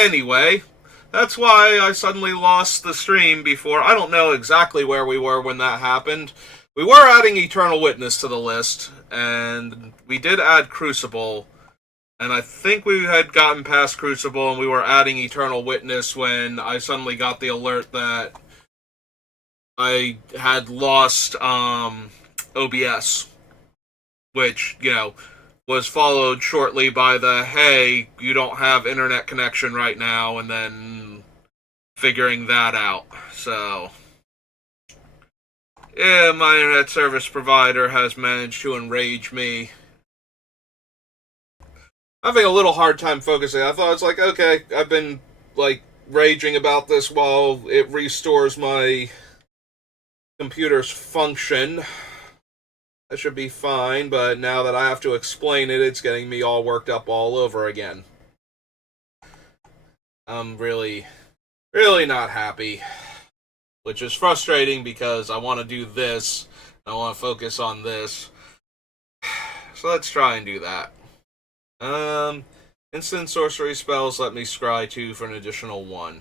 Anyway, that's why I suddenly lost the stream before. I don't know exactly where we were when that happened. We were adding Eternal Witness to the list, and we did add Crucible. And I think we had gotten past Crucible and we were adding Eternal Witness when I suddenly got the alert that I had lost OBS, which, was followed shortly by the, hey, you don't have internet connection right now, and then figuring that out. So, yeah, my internet service provider has managed to enrage me. I'm having a little hard time focusing. I thought it's like, okay, I've been, raging about this while it restores my computer's function. That should be fine, but now that I have to explain it, it's getting me all worked up all over again. I'm really, really not happy. Which is frustrating because I want to do this. I want to focus on this. So let's try and do that. Instant sorcery spells let me scry 2 for an additional 1.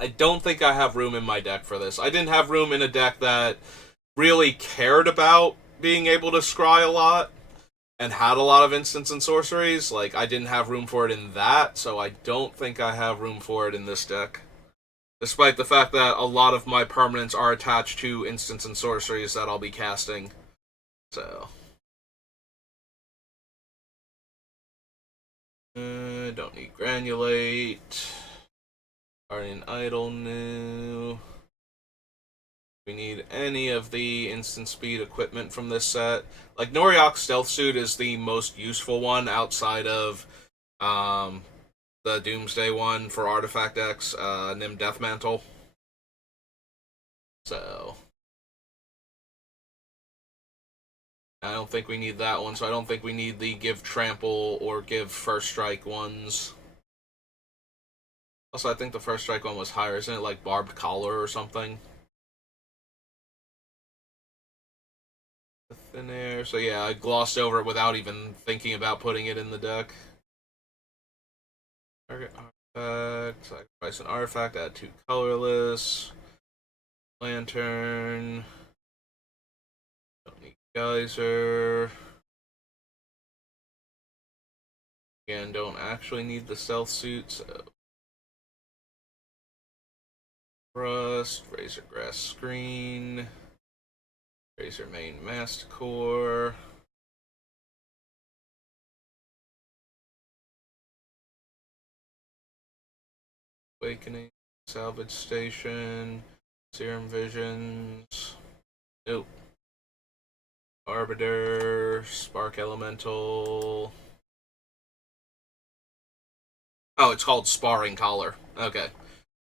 I don't think I have room in my deck for this. I didn't have room in a deck that really cared about being able to scry a lot and had a lot of instants and sorceries. I didn't have room for it in that, so I don't think I have room for it in this deck. Despite the fact that a lot of my permanents are attached to instants and sorceries that I'll be casting. So. Don't need Granulate. Guardian Idol new. We need any of the instant speed equipment from this set. Noriak's Stealth Suit is the most useful one outside of the Doomsday one for Artifact X, Nim Deathmantle. So. I don't think we need that one, so I don't think we need the Give Trample or Give First Strike ones. Also, I think the First Strike one was higher. Isn't it Barbed Collar or something? Thin Air. So yeah, I glossed over it without even thinking about putting it in the deck. Target artifact. Sacrifice an artifact. Add 2 colorless. Lantern. Don't need Geyser. Again, don't actually need the Stealth Suit, so. Rust. Razor Grass Screen. Razor Main Masticore. Awakening. Salvage Station. Serum Visions. Nope. Arbiter. Spark Elemental. Oh, it's called Sparring Collar. Okay.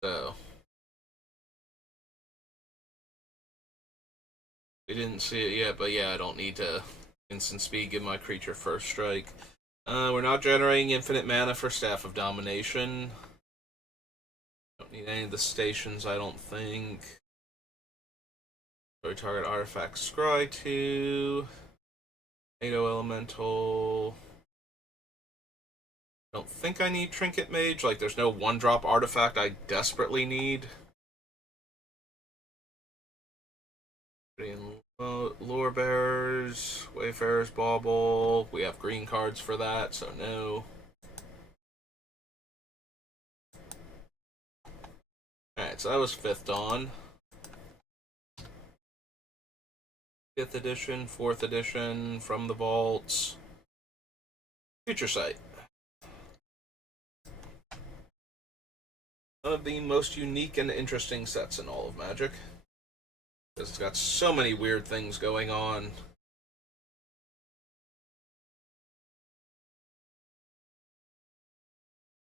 So. We didn't see it yet, but yeah, I don't need to instant speed give my creature first strike. We're not generating infinite mana for Staff of Domination. Don't need any of the stations, I don't think. Sorry, target artifact scry 2. NATO Elemental. I don't think I need Trinket Mage. There's no 1-drop artifact I desperately need. Lore Bearers, Wayfarer's Bauble. We have green cards for that, so no. Alright, so that was 5th Dawn. 5th edition, 4th edition, from the vaults. Future Sight. One of the most unique and interesting sets in all of Magic. Because it's got so many weird things going on.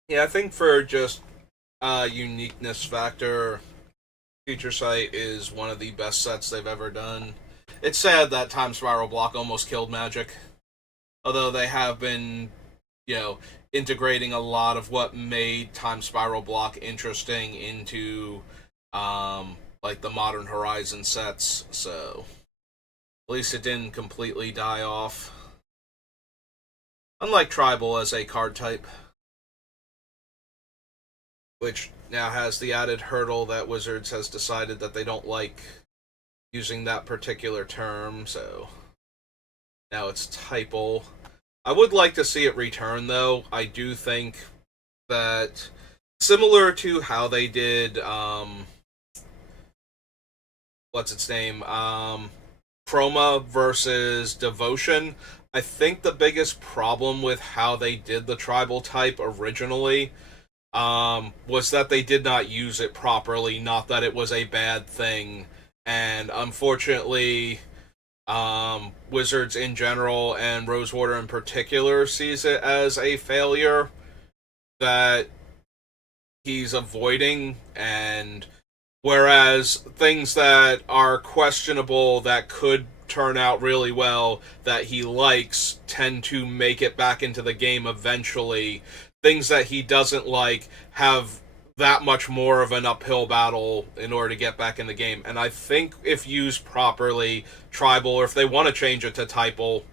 Yeah, I think for just uniqueness factor, Future Sight is one of the best sets they've ever done. It's sad that Time Spiral Block almost killed Magic. Although they have been, integrating a lot of what made Time Spiral Block interesting into the Modern Horizon sets, so at least it didn't completely die off. Unlike Tribal as a card type. which now has the added hurdle that Wizards has decided that they don't like using that particular term, so now it's typal. I would like to see it return, though. I do think that, similar to how they did, what's its name? Chroma versus Devotion. I think the biggest problem with how they did the tribal type originally was that they did not use it properly, not that it was a bad thing. And unfortunately, Wizards in general and Rosewater in particular sees it as a failure that he's avoiding, and whereas things that are questionable that could turn out really well that he likes tend to make it back into the game eventually, things that he doesn't like have that much more of an uphill battle in order to get back in the game. And I think if used properly, tribal, or if they want to change it to typal,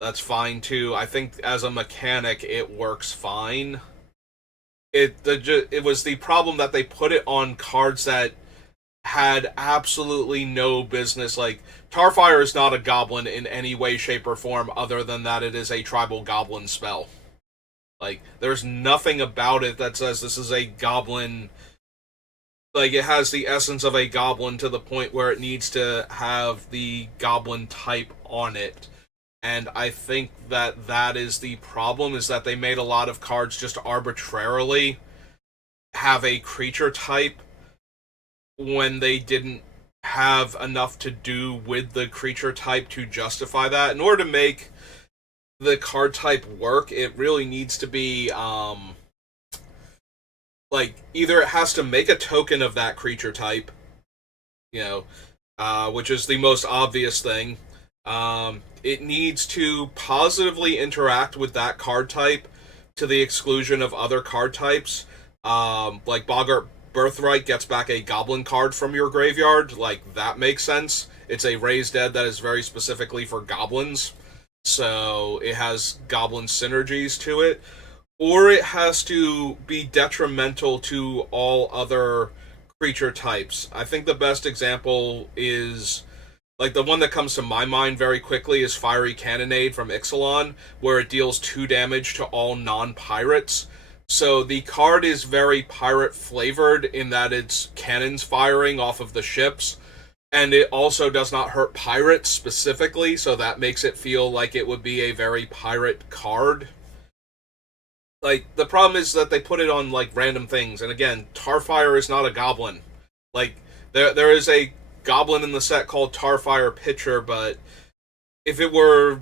that's fine too. I think as a mechanic, it works fine. It was the problem that they put it on cards that had absolutely no business. Like, Tarfire is not a goblin in any way, shape, or form other than that it is a tribal goblin spell. Like, there's nothing about it that says this is a goblin. Like, it has the essence of a goblin to the point where it needs to have the goblin type on it. And I think that that is the problem, is that they made a lot of cards just arbitrarily have a creature type when they didn't have enough to do with the creature type to justify that. In order to make the card type work, it really needs to be like, either it has to make a token of that creature type, you know, which is the most obvious thing. It needs to positively interact with that card type to the exclusion of other card types. Like, Boggart Birthright gets back a goblin card from your graveyard. Like, that makes sense. It's a raised dead that is very specifically for goblins, so it has goblin synergies to it. Or it has to be detrimental to all other creature types. I think the best example is, like, the one that comes to my mind very quickly is Fiery Cannonade from Ixalan, where it deals 2 damage to all non-pirates. So the card is very pirate-flavored in that it's cannons firing off of the ships, and it also does not hurt pirates specifically, so that makes it feel like it would be a very pirate card. Like, the problem is that they put it on, like, random things, and again, Tarfire is not a goblin. Like, there is a goblin in the set called Tarfire Pitcher, but if it were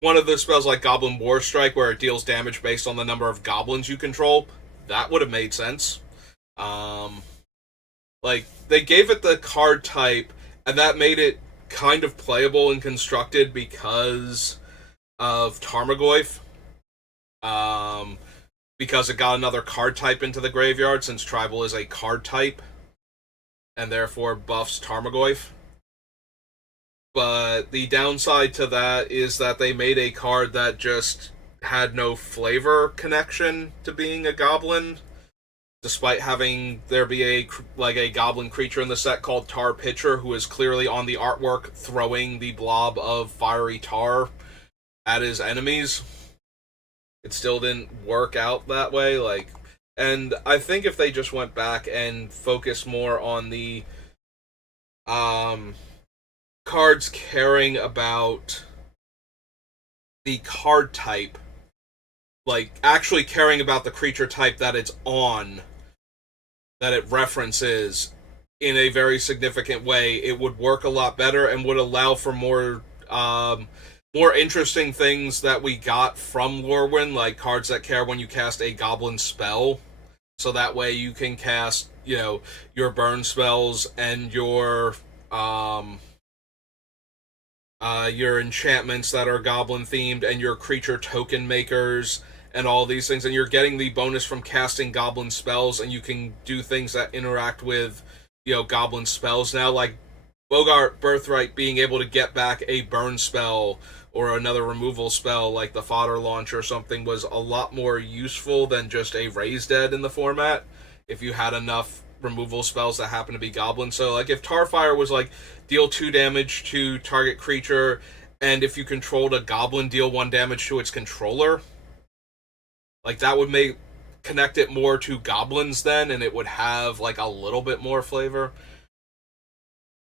one of the spells like Goblin War Strike, where it deals damage based on the number of goblins you control, that would have made sense. Like, they gave it the card type, and that made it kind of playable and constructed because of Tarmogoyf. Because it got another card type into the graveyard, since Tribal is a card type, and therefore buffs Tarmogoyf. But the downside to that is that they made a card that just had no flavor connection to being a goblin, despite having there be a goblin creature in the set called Tar Pitcher, who is clearly on the artwork throwing the blob of fiery tar at his enemies. It still didn't work out that way. Like, and I think if they just went back and focused more on the cards caring about the card type, like actually caring about the creature type that it's on, that it references in a very significant way, it would work a lot better and would allow for more interesting things that we got from Lorwyn, like cards that care when you cast a goblin spell. So that way you can cast, your burn spells and your enchantments that are goblin themed and your creature token makers and all these things, and you're getting the bonus from casting goblin spells, and you can do things that interact with goblin spells now, like Bogart Birthright being able to get back a burn spell or another removal spell like the Fodder Launch or something was a lot more useful than just a Raise Dead in the format. if you had enough removal spells that happen to be goblins. So like if Tarfire was like deal 2 damage to target creature, and if you controlled a goblin, deal 1 damage to its controller, like that would make connect it more to goblins then, and it would have like a little bit more flavor.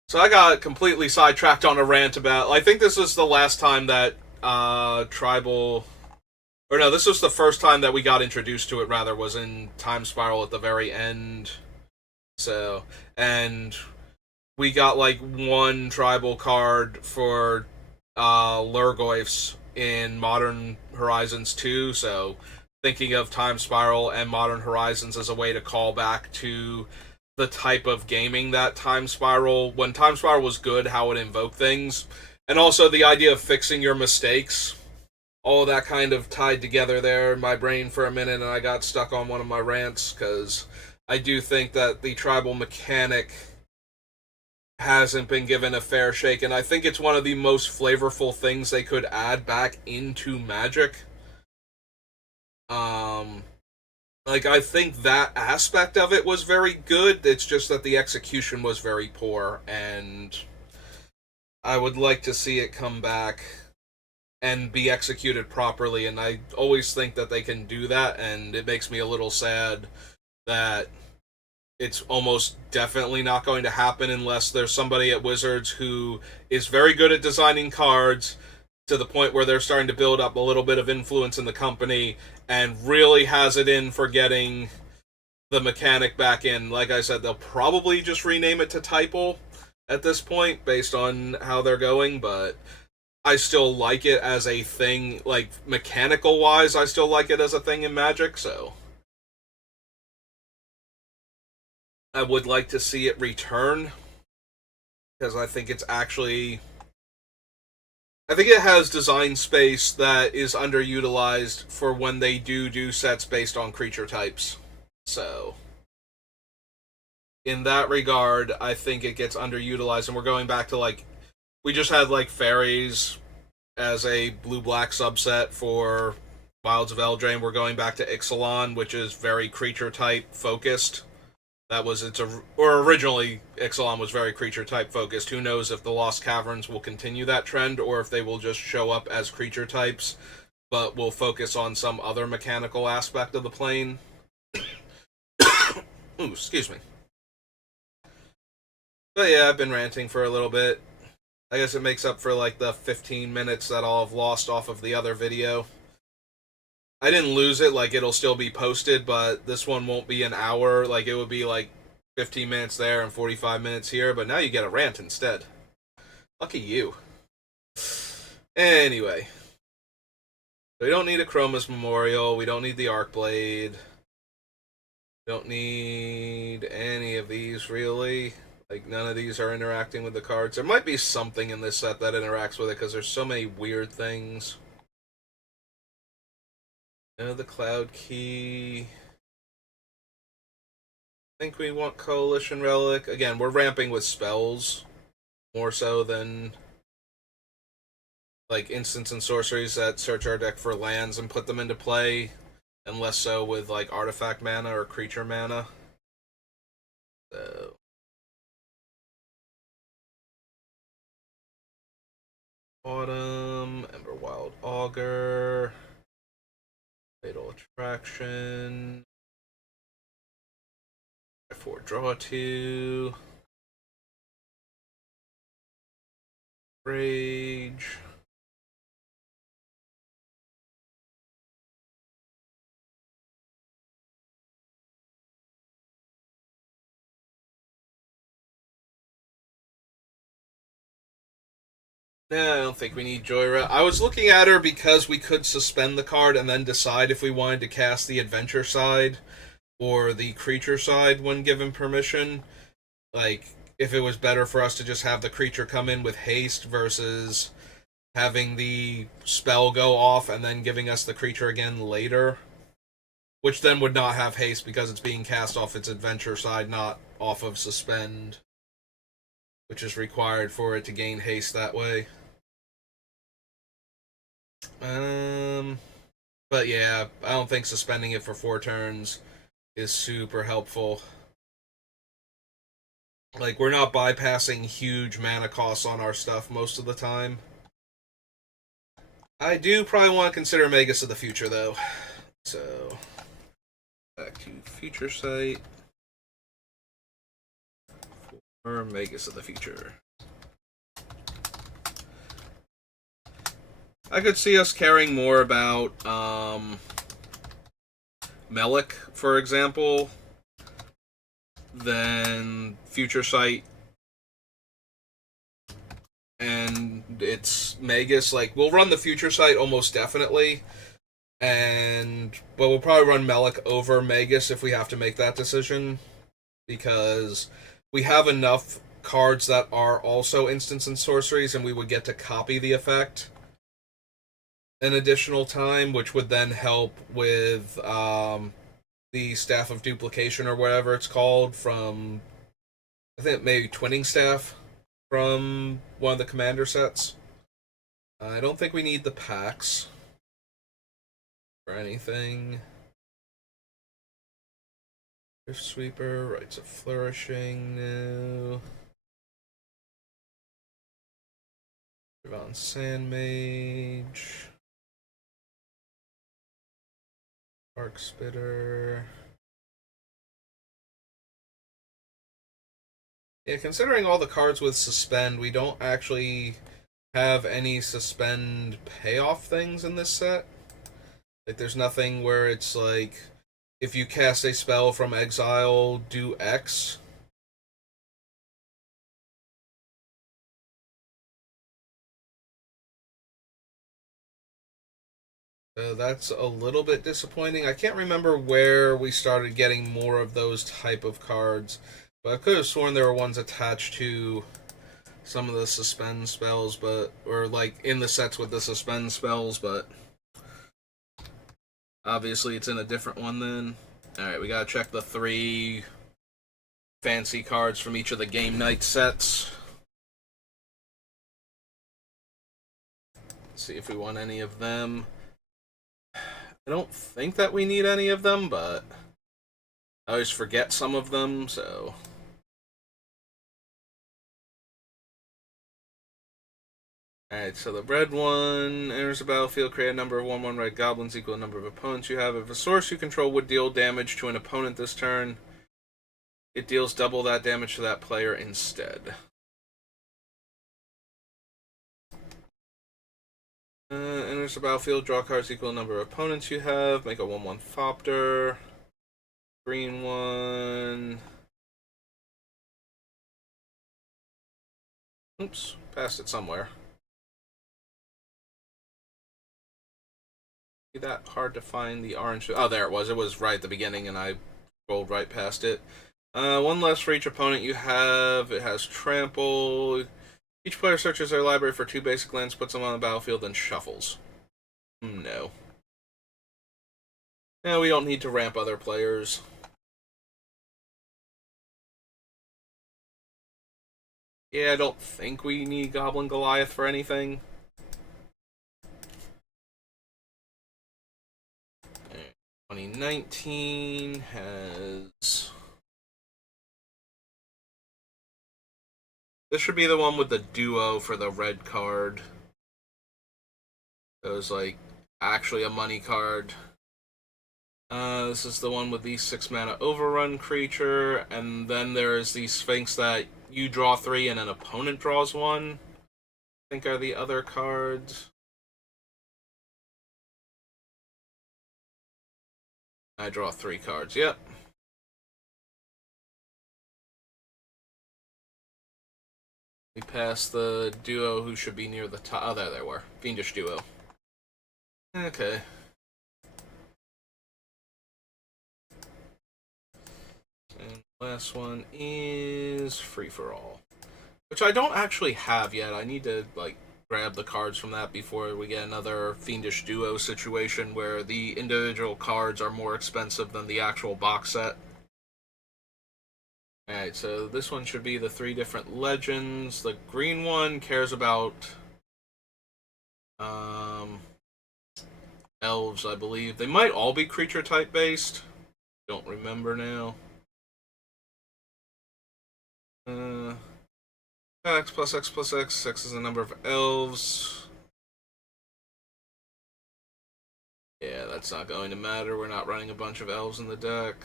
So I got completely sidetracked on a rant about. I think this was the last time that tribal, or no, this was the first time that we got introduced to it. Rather, was in Time Spiral at the very end. So, and we got like one tribal card for Lurgoyfs in Modern Horizons 2. So, thinking of Time Spiral and Modern Horizons as a way to call back to the type of gaming that Time Spiral, when Time Spiral was good, how it invoked things, and also the idea of fixing your mistakes. All of that kind of tied together there in my brain for a minute, and I got stuck on one of my rants, because I do think that the tribal mechanic hasn't been given a fair shake, and I think it's one of the most flavorful things they could add back into Magic. Like, I think that aspect of it was very good. It's just that the execution was very poor, and I would like to see it come back and be executed properly, and I always think that they can do that, and it makes me a little sad that it's almost definitely not going to happen unless there's somebody at Wizards who is very good at designing cards to the point where they're starting to build up a little bit of influence in the company and really has it in for getting the mechanic back in. Like I said, they'll probably just rename it to Typal at this point based on how they're going, but I still like it as a thing, like mechanical wise, I still like it as a thing in Magic, so I would like to see it return because I think it's actually, I think it has design space that is underutilized for when they do sets based on creature types. So, in that regard, I think it gets underutilized, and we're going back to like, we just had like fairies as a blue-black subset for Wilds of Eldraine. We're going back to Ixalan, which is very creature type focused. That was or originally Ixalan was very creature type focused. Who knows if the Lost Caverns will continue that trend or if they will just show up as creature types, but will focus on some other mechanical aspect of the plane. Ooh, excuse me. But yeah, I've been ranting for a little bit. I guess it makes up for like the 15 minutes that I'll have lost off of the other video. I didn't lose it, like it'll still be posted, but this one won't be an hour. Like it would be like 15 minutes there and 45 minutes here, but now you get a rant instead. Lucky you. Anyway. We don't need a Chroma's Memorial. We don't need the Arcblade. We don't need any of these, really. Like, none of these are interacting with the cards. There might be something in this set that interacts with it, because there's so many weird things. The Cloud Key. I think we want Coalition Relic. Again, we're ramping with spells more so than like instants and sorceries that search our deck for lands and put them into play, and less so with like artifact mana or creature mana. So Autumn, Emberwild Augur, Fatal Attraction, 4 draw 2, Rage. Nah, I don't think we need Joyra. I was looking at her because we could suspend the card and then decide if we wanted to cast the adventure side or the creature side when given permission. Like, if it was better for us to just have the creature come in with haste versus having the spell go off and then giving us the creature again later. Which then would not have haste because it's being cast off its adventure side, not off of suspend, which is required for it to gain haste that way. But yeah, I don't think suspending it for 4 turns is super helpful. Like, we're not bypassing huge mana costs on our stuff most of the time. I do probably want to consider Magus of the Future, though. So, back to Future Sight. Or Magus of the Future. I could see us caring more about Melik, for example, than Future Sight. And it's Magus. Like, we'll run the Future Sight almost definitely. But we'll probably run Melik over Magus if we have to make that decision. Because we have enough cards that are also instants and sorceries, and we would get to copy the effect an additional time, which would then help with the Staff of Duplication or whatever it's called from, I think maybe Twinning Staff from one of the commander sets. I don't think we need the packs for anything. Rift Sweeper, Rites of Flourishing, no. Devon Sandmage. Arc Spitter. Yeah, considering all the cards with Suspend, we don't actually have any Suspend payoff things in this set. Like, there's nothing where it's like, if you cast a spell from exile, do X. So that's a little bit disappointing. I can't remember where we started getting more of those type of cards, but I could have sworn there were ones attached to some of the suspend spells, or like in the sets with the suspend spells, but obviously it's in a different one then. Alright, we gotta check the 3 fancy cards from each of the game night sets. Let's see if we want any of them. I don't think that we need any of them, but I always forget some of them, so. Alright, so the red one enters the battlefield, create a number of 1/1 red goblins equal to the number of opponents you have. If a source you control would deal damage to an opponent this turn, it deals double that damage to that player instead. Enters the battlefield, draw cards equal to the number of opponents you have, make a 1/1 Thopter. Green one. Oops, passed it somewhere. That hard to find the orange. Oh, there it was. It was right at the beginning, and I rolled right past it. 1 less for each opponent you have. It has trample. Each player searches their library for 2 basic lands, puts them on the battlefield, then shuffles. No. No, we don't need to ramp other players. Yeah, I don't think we need Goblin Goliath for anything. 2019 has... This should be the one with the duo for the red card. It was like actually a money card. This is the one with the 6 mana overrun creature, and then there is the Sphinx that you draw 3 and an opponent draws 1. I think are the other cards. I draw 3 cards, yep. We passed the duo who should be near the top. Oh, there they were. Fiendish duo. Okay. And last one is Free for All, which I don't actually have yet. I need to, like, grab the cards from that before we get another Fiendish duo situation where the individual cards are more expensive than the actual box set. Alright, so this one should be the 3 different legends. The green one cares about elves, I believe. They might all be creature type based. Don't remember now. X plus X plus X. X is the number of elves. Yeah, that's not going to matter. We're not running a bunch of elves in the deck.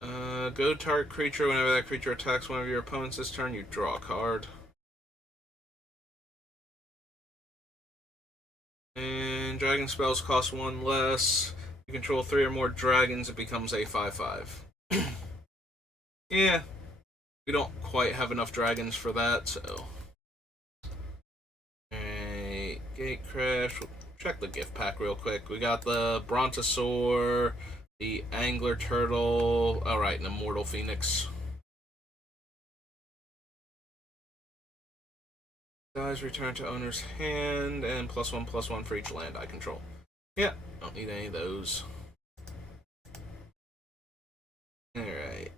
Go target creature. Whenever that creature attacks one of your opponents this turn, you draw a card. And dragon spells cost 1 less. You control 3 or more dragons, it becomes a 5/5. Yeah, we don't quite have enough dragons for that, so. Alright, Gate Crash. We'll check the gift pack real quick. We got the Brontosaur, the Angler Turtle, alright, an Immortal Phoenix. Dies return to owner's hand, and +1/+1 for each land I control. Yeah, don't need any of those. Alright.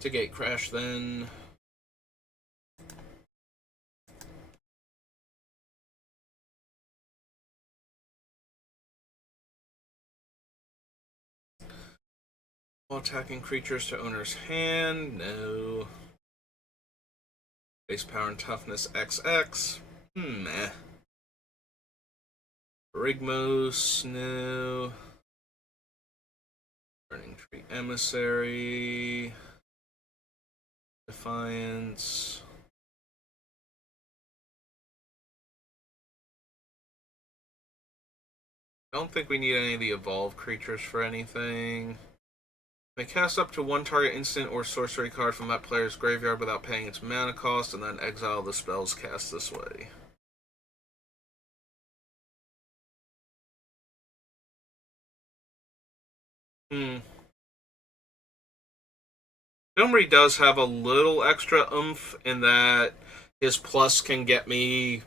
To Gate Crash then. All attacking creatures to owner's hand, no. Base power and toughness XX. Meh. Rigmos, no. Burning Tree Emissary. Defiance. I don't think we need any of the evolved creatures for anything. May cast up to 1 target instant or sorcery card from that player's graveyard without paying its mana cost, and then exile the spells cast this way. Domri does have a little extra oomph in that his plus can get me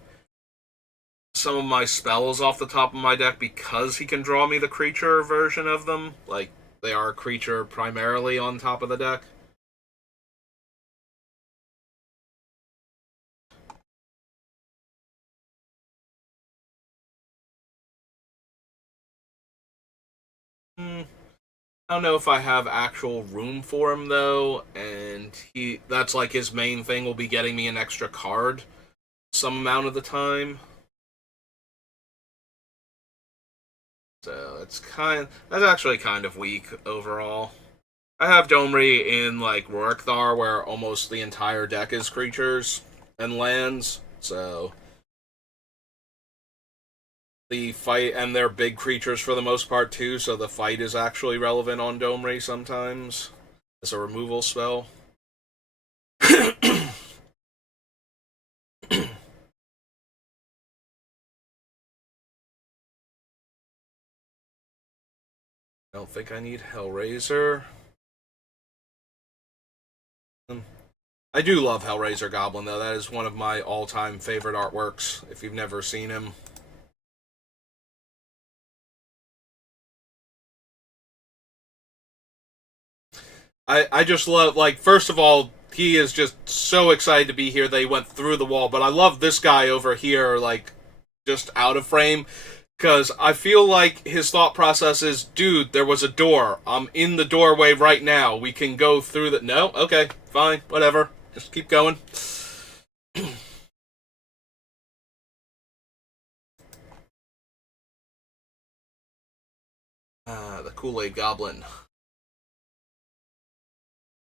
some of my spells off the top of my deck because he can draw me the creature version of them. Like, they are a creature primarily on top of the deck. I don't know if I have actual room for him though, and that's like his main thing will be getting me an extra card some amount of the time. So that's actually kind of weak overall. I have Domri in like Rorikthar where almost the entire deck is creatures and lands, so the fight, and they're big creatures for the most part too, so the fight is actually relevant on Domri sometimes as a removal spell. I don't think I need Hellraiser. I do love Hellraiser Goblin, though. That is one of my all-time favorite artworks, if you've never seen him. I just love, like, first of all, he is just so excited to be here they went through the wall, but I love this guy over here, like, just out of frame, because I feel like his thought process is, dude, there was a door. I'm in the doorway right now. We can go through the... No? Okay, fine, whatever. Just keep going. The Kool-Aid Goblin.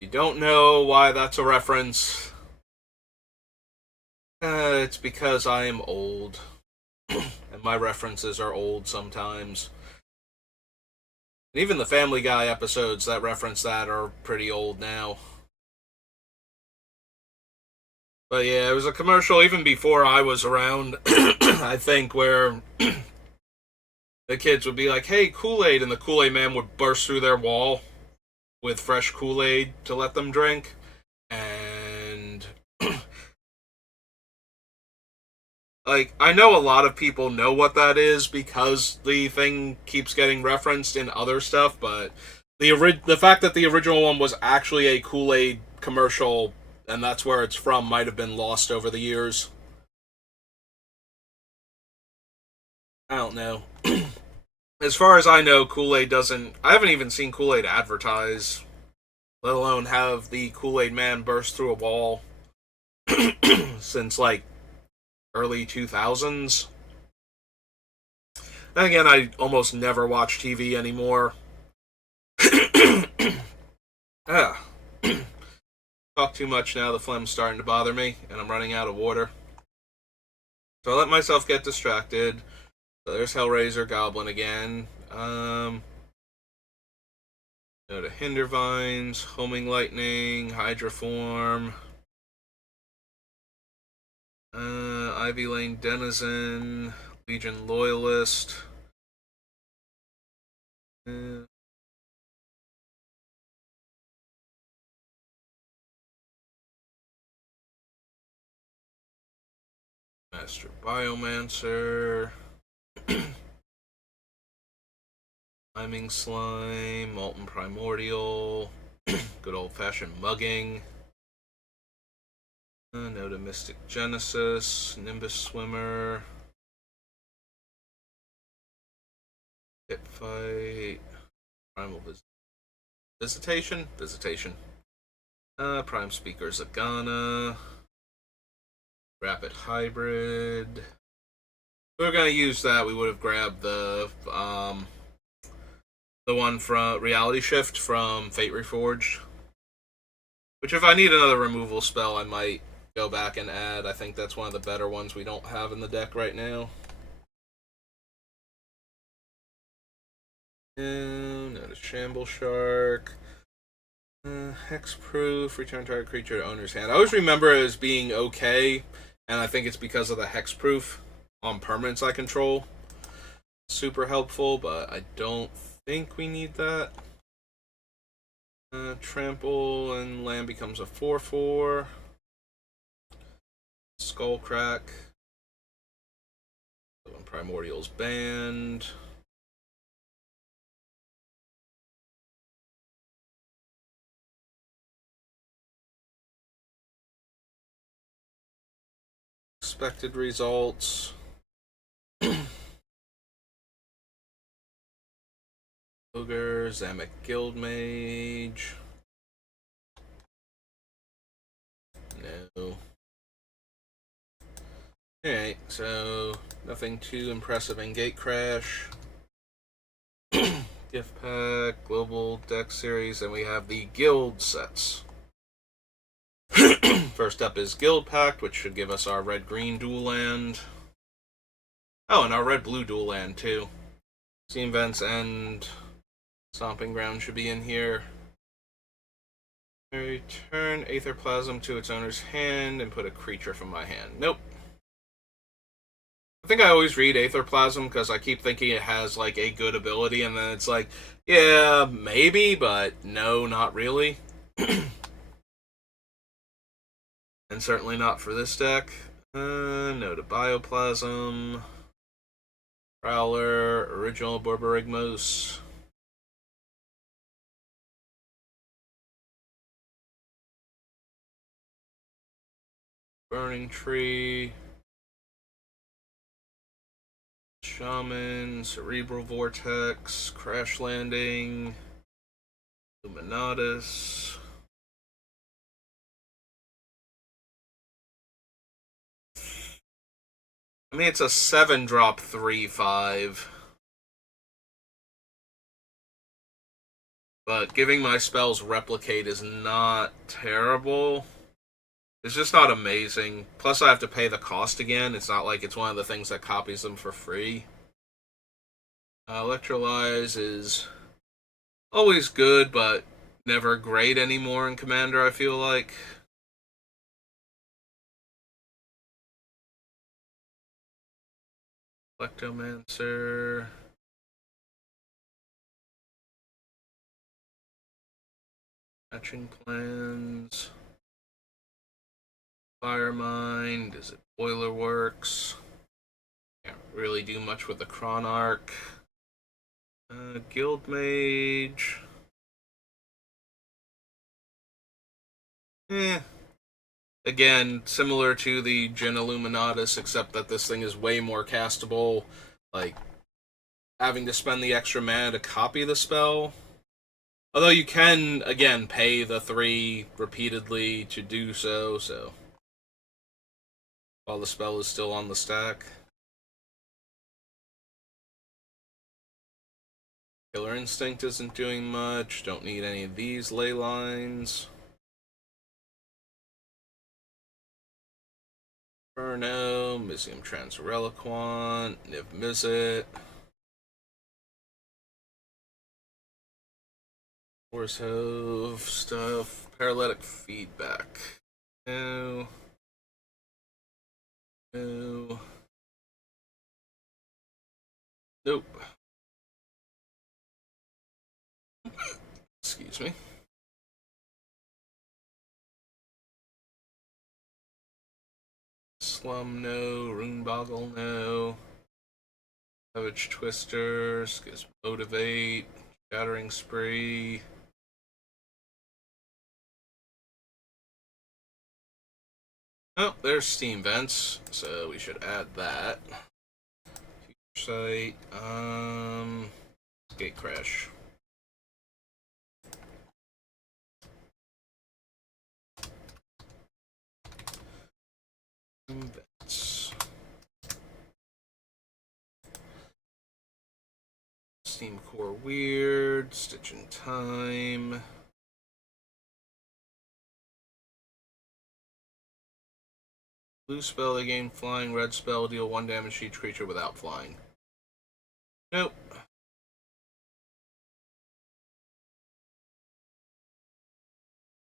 You don't know why that's a reference. It's because I am old. And my references are old sometimes. And even the Family Guy episodes that reference that are pretty old now. But yeah, it was a commercial even before I was around, I think, where the kids would be like, hey, Kool-Aid, and the Kool-Aid man would burst through their wall with fresh Kool-Aid to let them drink. And like, I know a lot of people know what that is because the thing keeps getting referenced in other stuff, but the fact that the original one was actually a Kool-Aid commercial and that's where it's from might have been lost over the years. I don't know. As far as I know, Kool-Aid doesn't. I haven't even seen Kool-Aid advertise, let alone have the Kool-Aid man burst through a wall since like early 2000s. Then again, I almost never watch TV anymore. ah. Talk too much now, the phlegm's starting to bother me, and I'm running out of water. So I let myself get distracted. So there's Hellraiser Goblin again. Go to Hindervines, Homing Lightning, Hydroform, Ivy Lane Denizen, Legion Loyalist. Master Biomancer. Timing Slime, Molten Primordial, good old fashioned mugging. No to Mystic Genesis, Nimbus Swimmer, Hit Fight, Primal Visitation, Prime Speaker Zagana, Rapid Hybrid. If we were gonna use that, we would have grabbed the one from Reality Shift from Fate Reforged. Which, if I need another removal spell, I might go back and add. I think that's one of the better ones we don't have in the deck right now. Notice Shamble Shark. Hexproof. Return target creature to owner's hand. I always remember it as being okay, and I think it's because of the Hexproof on permanents I control. Super helpful, but I don't think we need that. Trample and land becomes a 4/4. Skullcrack. When Primordial's banned. Expected results. Ogre, Zamek Guildmage. No. Alright, so nothing too impressive in Gatecrash. Gift Pack, Global Deck Series, and we have the Guild sets. First up is Guild Pact, which should give us our red-green dual land. Oh, and our red-blue dual land, too. Scene Vents and Stomping Ground should be in here. Return Aetherplasm to its owner's hand and put a creature from my hand. Nope. I think I always read Aetherplasm because I keep thinking it has like a good ability, and then it's like, yeah, maybe, but no, not really. And certainly not for this deck. No to Bioplasm. Prowler, Original Borborygmos. Burning Tree. Shaman, Cerebral Vortex, Crash Landing, Illuminatus. I mean, it's a 7-drop 3/5. But giving my spells Replicate is not terrible. It's just not amazing. Plus, I have to pay the cost again. It's not like it's one of the things that copies them for free. Electrolyze is always good, but never great anymore in Commander, I feel like. Electomancer. Matching Plans. Firemind. Is it Boiler Works? Can't really do much with the Chronarch. Guild Mage. Again, similar to the Gen Illuminatus, except that this thing is way more castable. Like, having to spend the extra mana to copy the spell. Although you can, again, pay the 3 repeatedly to do so, while the spell is still on the stack. Killer Instinct isn't doing much. Don't need any of these ley lines. Inferno, Mizzium Transreliquant, Niv Mizzet. Force Hove stuff. Paralytic Feedback. No. No. Nope. Excuse me. Slum, no. Runeboggle, no. Savage Twister. Skis Motivate. Shattering Spree. Oh, there's Steam Vents, so we should add that. Future Sight. Gate Crash. Vents. Steam Core Weird. Stitch in Time. Blue spell, they gain flying. Red spell, deal 1 damage to each creature without flying. Nope.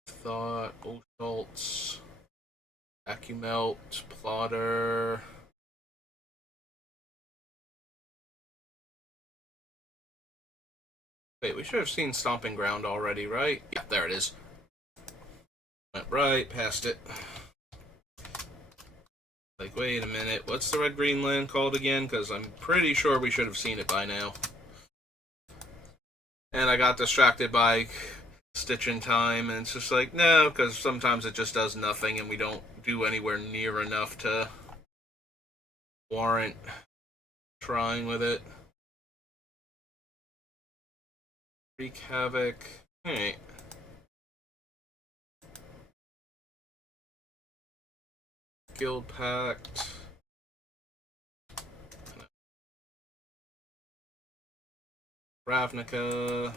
Thought, Oshaltz, Acumelt, Plotter. Wait, we should have seen Stomping Ground already, right? Yeah, there it is. Went right past it. Like, wait a minute, what's the red-green land called again? Because I'm pretty sure we should have seen it by now. And I got distracted by Stitch in Time, and it's just like, no, because sometimes it just does nothing, and we don't do anywhere near enough to warrant trying with it. Wreak Havoc. Alright. Guild Pact. Ravnica.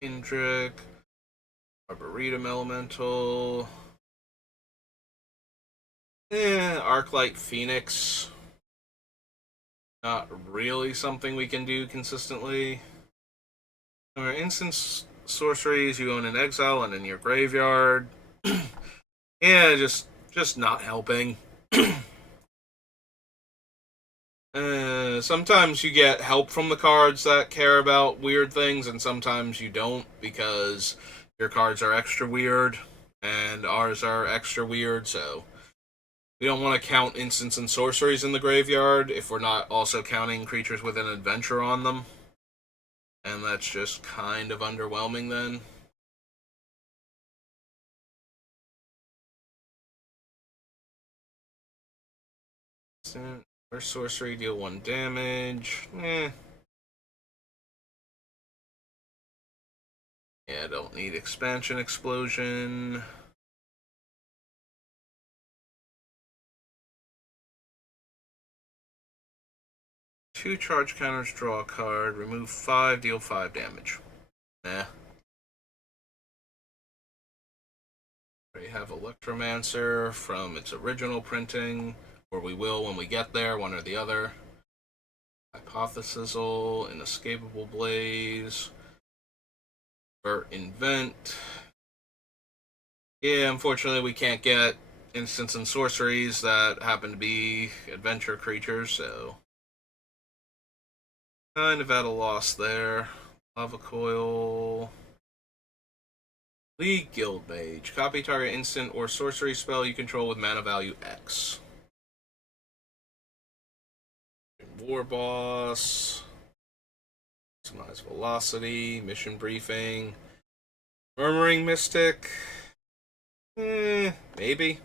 Indric. Arboretum Elemental. Arclight Phoenix. Not really something we can do consistently. Our instant sorceries you own in exile and in your graveyard. Yeah, just not helping. Sometimes you get help from the cards that care about weird things, and sometimes you don't because your cards are extra weird and ours are extra weird, so we don't want to count instants and sorceries in the graveyard if we're not also counting creatures with an adventure on them. And that's just kind of underwhelming then. Or sorcery, deal 1 damage. Yeah, don't need expansion explosion. Two charge counters, draw a card, remove 5, deal 5 damage. We have Electromancer from its original printing, or we will when we get there, one or the other. Hypothesizzle, Inescapable Blaze, Invent. Yeah, unfortunately we can't get instants and sorceries that happen to be adventure creatures, so kind of at a loss there. Lava Coil. League Guild Mage. Copy target instant or sorcery spell you control with mana value X. War Boss. Maximize velocity, mission briefing, Murmuring Mystic. Maybe.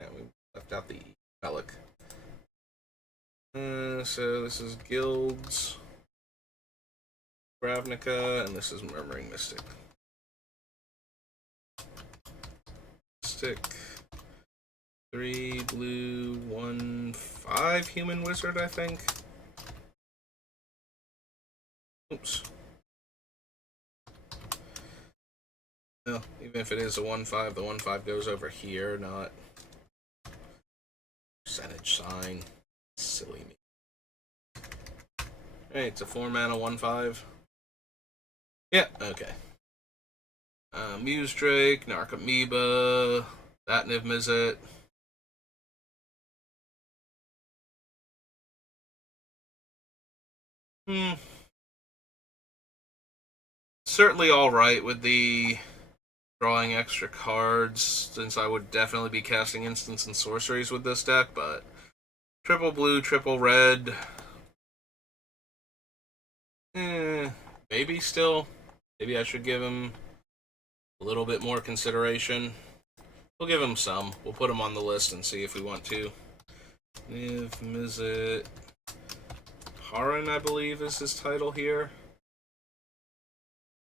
Yeah, we left out the relic. So this is Guilds, Ravnica, and this is Murmuring Mystic. Mystic. 3 blue, 1 5 human wizard, I think. Oops. No, even if it is a 1/5, the 1/5 goes over here, not percentage sign. Silly me. Alright, it's a 4 mana 1/5. Yeah, okay. Muse Drake, Narcomoeba, that Niv Mizzet. Certainly alright with the drawing extra cards, since I would definitely be casting instants and sorceries with this deck, but triple blue, triple red. Maybe still. Maybe I should give him a little bit more consideration. We'll give him some. We'll put him on the list and see if we want to. Niv Mizzet Haran, I believe, is his title here.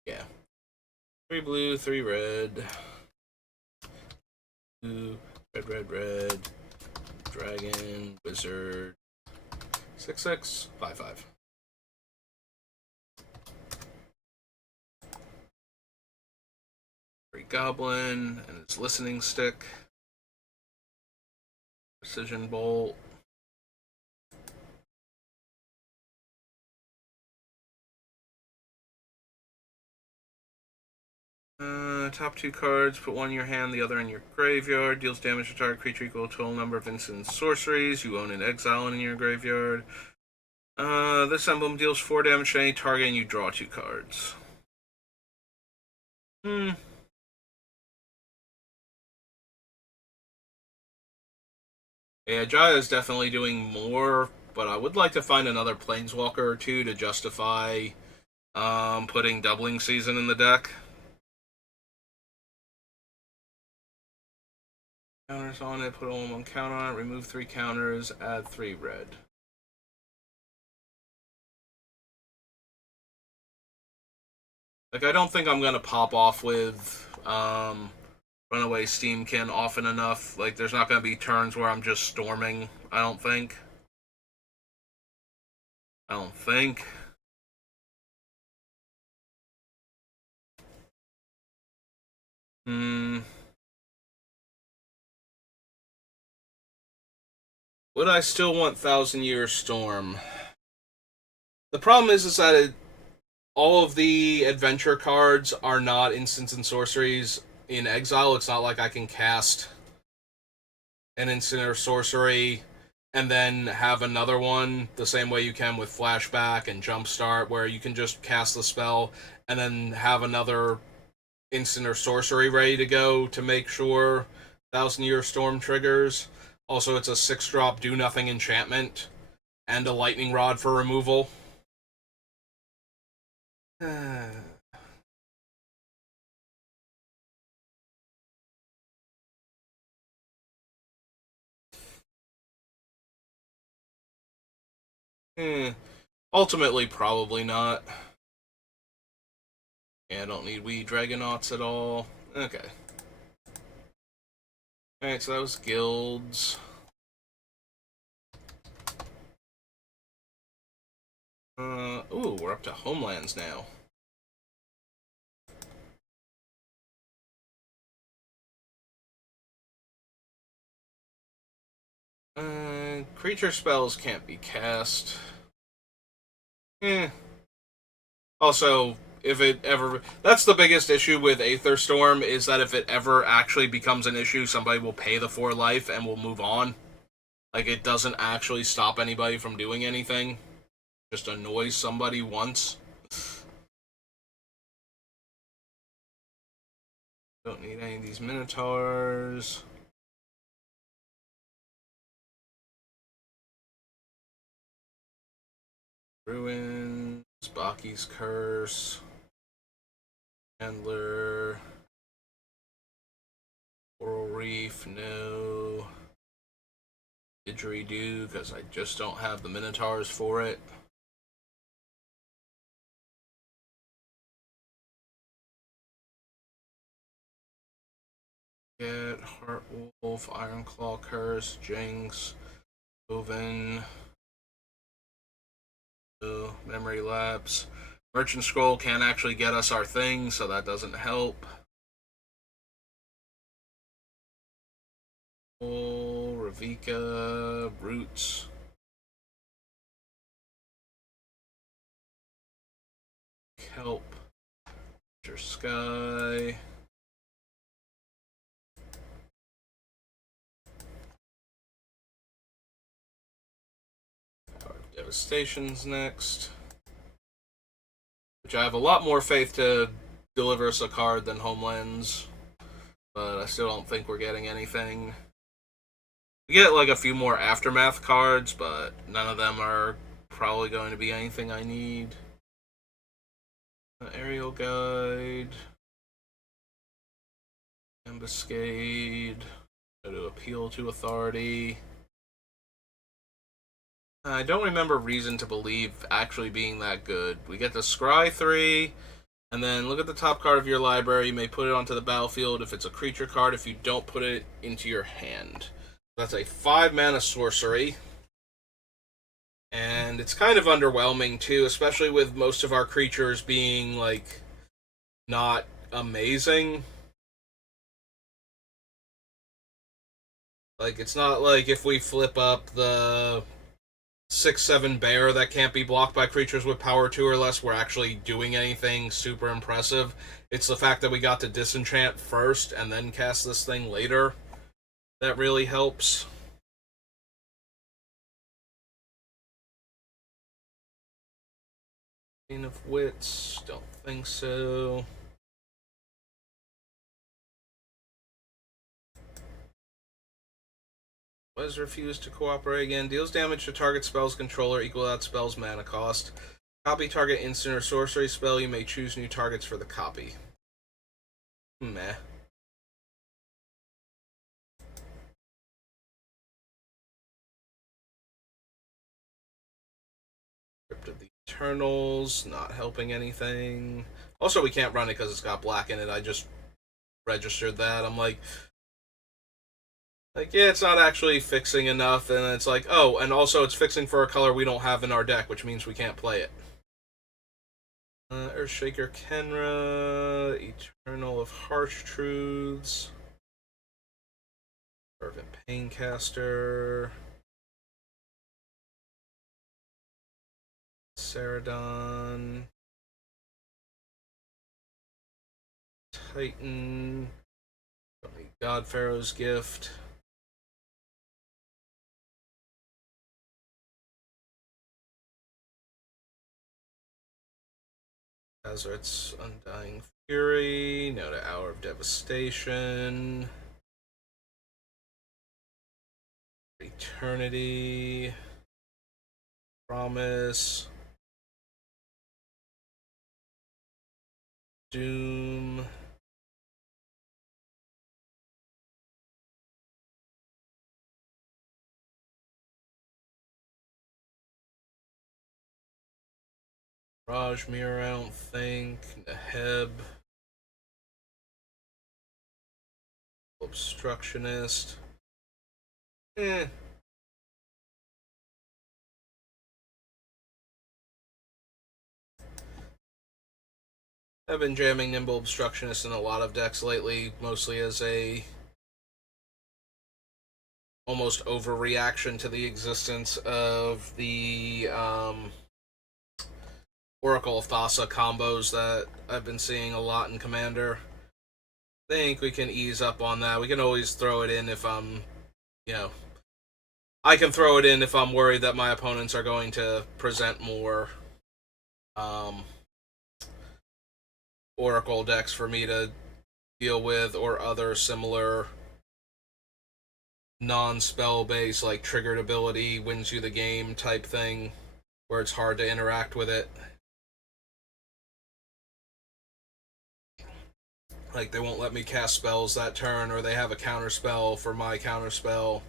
Yeah. 3 blue, 3 red. Blue, red, red, red. Dragon, wizard. 6/6, 5/5. Goblin and its listening stick. Precision bolt. Top 2 cards, put one in your hand, the other in your graveyard. Deals damage to target creature equal to total number of instant sorceries you own and exile in your graveyard. This emblem deals 4 damage to any target and you draw 2 cards. Yeah, Jaya is definitely doing more, but I would like to find another Planeswalker or two to justify putting Doubling Season in the deck. Counters on it, put only 1 counter on it, remove 3 counters, add 3 red. Like, I don't think I'm going to pop off with Runaway Steamkin often enough. Like, there's not going to be turns where I'm just storming, I don't think. I don't think. Would I still want Thousand Year Storm? The problem is that all of the adventure cards are not instants and sorceries in exile. It's not like I can cast an instant or sorcery and then have another one the same way you can with Flashback and Jumpstart, where you can just cast the spell and then have another instant or sorcery ready to go to make sure Thousand Year Storm triggers. Also, it's a 6-drop do nothing enchantment and a lightning rod for removal. Ultimately, probably not. Yeah, I don't need Wee Dragonauts at all. Okay. Alright, so that was guilds. Ooh, we're up to homelands now. Creature spells can't be cast. Also, if it ever... That's the biggest issue with Aether Storm, is that if it ever actually becomes an issue, somebody will pay the 4 life and will move on. Like, it doesn't actually stop anybody from doing anything. Just annoys somebody once. Don't need any of these Minotaurs. Ruins, Baki's Curse, Handler, Coral Reef, no. Didgeridoo, because I just don't have the Minotaurs for it. Get Heartwolf, Ironclaw Curse, Jinx, Oven, Memory Lapse. Merchant Scroll can't actually get us our thing, so that doesn't help. Ravika, Roots. Kelp. Sky. Devastation's next. Which I have a lot more faith to deliver us a card than Homelands. But I still don't think we're getting anything. We get like a few more Aftermath cards, but none of them are probably going to be anything I need. Aerial Guide. Ambuscade. Go to Appeal to Authority. I don't remember Reason to Believe actually being that good. We get the Scry 3, and then look at the top card of your library. You may put it onto the battlefield if it's a creature card, if you don't put it into your hand. That's a 5-mana sorcery. And it's kind of underwhelming, too, especially with most of our creatures being, like, not amazing. Like, it's not like if we flip up the 6/7 bear that can't be blocked by creatures with power 2 or less, we're actually doing anything super impressive. It's the fact that we got to disenchant first and then cast this thing later that really helps. Queen of Wits, don't think so. Was refused to cooperate again. Deals damage to target spell's controller equal that spell's mana cost. Copy target instant or sorcery spell. You may choose new targets for the copy. Meh. Crypt of the Eternals, not helping anything. Also, we can't run it because it's got black in it. I just registered that. I'm like, yeah, it's not actually fixing enough, and it's like, oh, and also it's fixing for a color we don't have in our deck, which means we can't play it. Earthshaker Kenra, Eternal of Harsh Truths, Fervent Paincaster, Ceradon, Titan, God Pharaoh's Gift. Azrath's Undying Fury, no to Hour of Devastation, Eternity, Promise, Doom, Rajmir, I don't think, Neheb, Obstructionist, I've been jamming Nimble Obstructionist in a lot of decks lately, mostly as a almost overreaction to the existence of the Oracle of Thassa combos that I've been seeing a lot in Commander. I think we can ease up on that. We can always throw it in if I'm, I can throw it in if I'm worried that my opponents are going to present more Oracle decks for me to deal with, or other similar non-spell based, like triggered ability wins you the game type thing. where it's hard to interact with it. Like, they won't let me cast spells that turn, or they have a counter spell for my counter spell,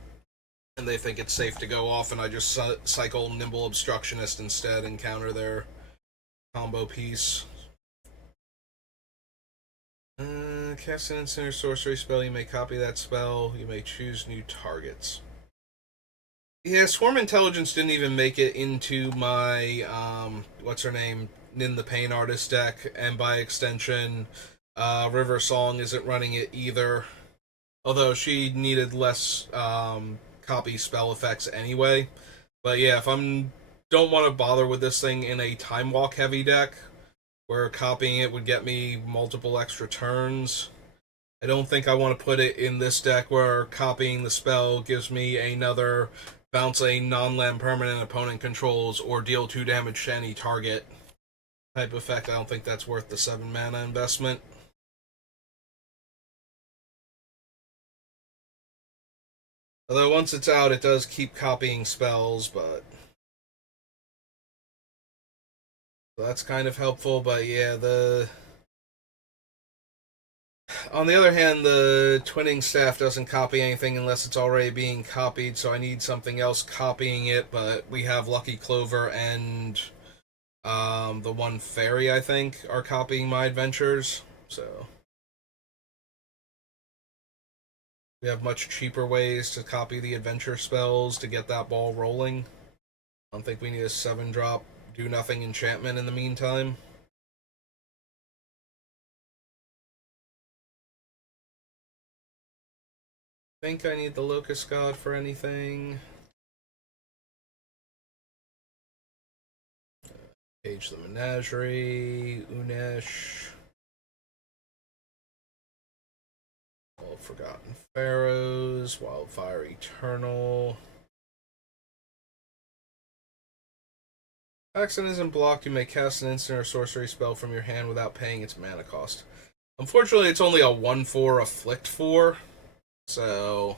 and they think it's safe to go off, and I just cycle Nimble Obstructionist instead and counter their combo piece. Cast an instant or sorcery spell, you may copy that spell, you may choose new targets. Yeah, Swarm Intelligence didn't even make it into my, what's her name, Nin the Pain Artist deck, and by extension, River Song isn't running it either. Although she needed less copy spell effects anyway. But yeah, if I'm don't want to bother with this thing in a Time Walk heavy deck, where copying it would get me multiple extra turns, I don't think I want to put it in this deck where copying the spell gives me another bounce a non-land permanent opponent controls or deal 2 damage to any target type effect. I don't think that's worth the 7 mana investment. Although once it's out, it does keep copying spells, but so that's kind of helpful. But yeah, on the other hand, the Twinning Staff doesn't copy anything unless it's already being copied, so I need something else copying it, but we have Lucky Clover and the one Fairy, I think, are copying my adventures, so we have much cheaper ways to copy the adventure spells to get that ball rolling. I don't think we need a 7-drop do-nothing enchantment in the meantime. Think I need the Locust God for anything. Page the Menagerie, Unesh. All Forgotten Pharaohs, Wildfire Eternal. Action isn't blocked, you may cast an instant or sorcery spell from your hand without paying its mana cost. Unfortunately, it's only a 1/4 Afflict 4, so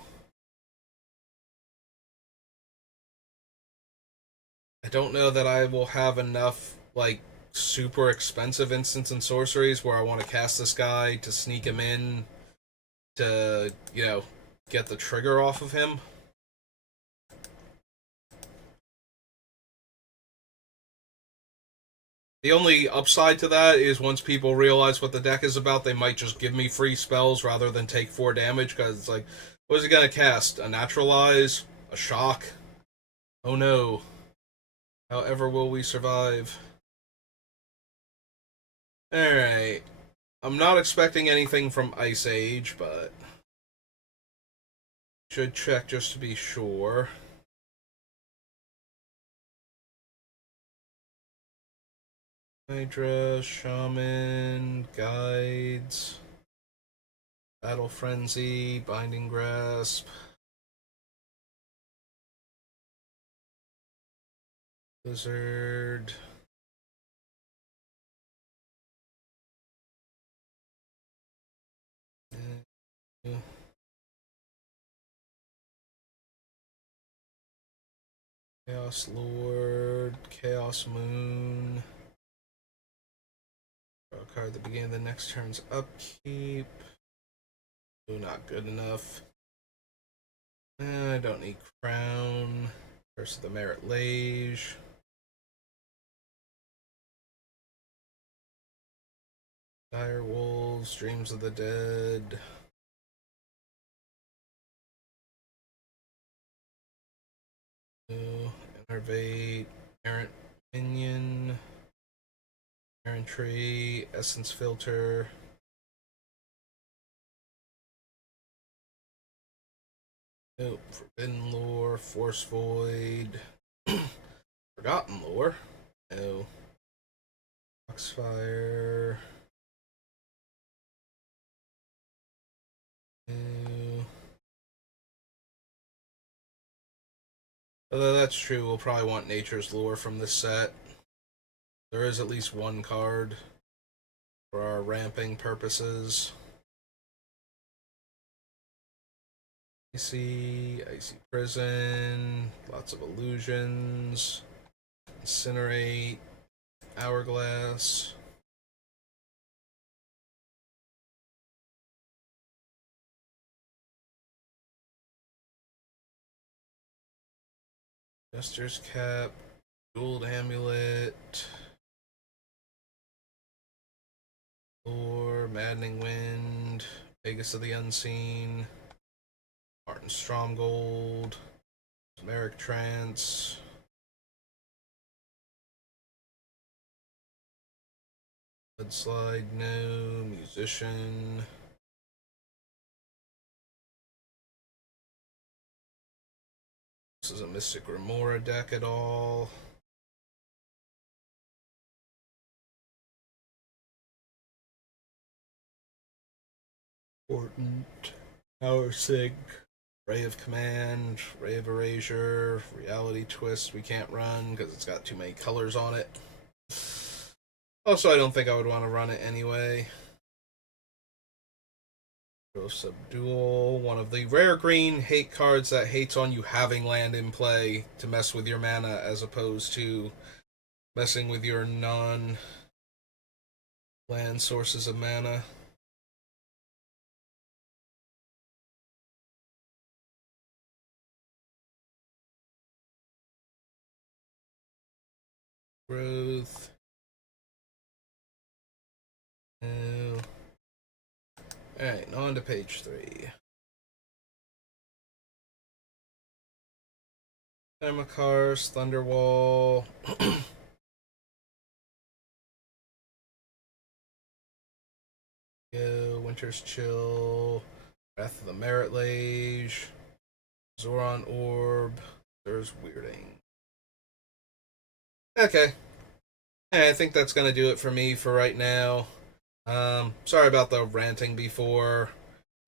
I don't know that I will have enough, like, super expensive instants and sorceries where I want to cast this guy to sneak him in to, get the trigger off of him. The only upside to that is once people realize what the deck is about, they might just give me free spells rather than take 4 damage, because it's like, what is he going to cast? A Naturalize? A Shock? Oh no. However will we survive? Alright. I'm not expecting anything from Ice Age, but should check just to be sure. Hydra, Shaman, Guides, Battle Frenzy, Binding Grasp, Blizzard, Chaos Lord, Chaos Moon. Draw a card at the beginning of the next turn's upkeep. Ooh, not good enough. I don't need Crown. Curse of the Merit Lage. Dire Wolves, Dreams of the Dead. Innervate, Errant Minion, Errant Tree, Essence Filter. Nope, Forbidden Lore, Force Void, Forgotten Lore. No. Foxfire. No. Although that's true, we'll probably want Nature's Lore from this set. There is at least one card for our ramping purposes. Icy Prison, lots of illusions. Incinerate. Hourglass. Jester's Cap. Gold Amulet. Or Maddening Wind. Vegas of the Unseen. Martin Stromgold. Merrick Trance. Mudslide, no. Musician. This is a Mystic Remora deck at all. Important. Power Sig. Ray of Command. Ray of Erasure. Reality Twist we can't run because it's got too many colors on it. Also, I don't think I would want to run it anyway. Subdual, one of the rare green hate cards that hates on you having land in play to mess with your mana as opposed to messing with your non-land sources of mana. Growth. No. Alright, on to page 3. Thermacars, Thunderwall. Winter's Chill. Wrath of the Merit Lage. Zoran Orb. There's Weirding. Okay. I think that's going to do it for me for right now. Sorry about the ranting before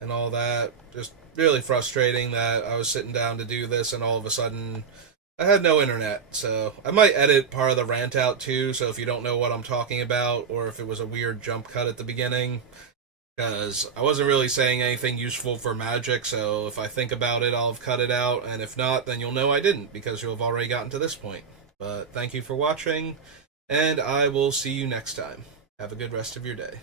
and all that. Just really frustrating that I was sitting down to do this and all of a sudden I had no internet. So I might edit part of the rant out too, so if you don't know what I'm talking about or if it was a weird jump cut at the beginning, because I wasn't really saying anything useful for Magic, so if I think about it, I'll have cut it out, and if not, then you'll know I didn't, because you'll have already gotten to this point. But thank you for watching, and I will see you next time. Have a good rest of your day.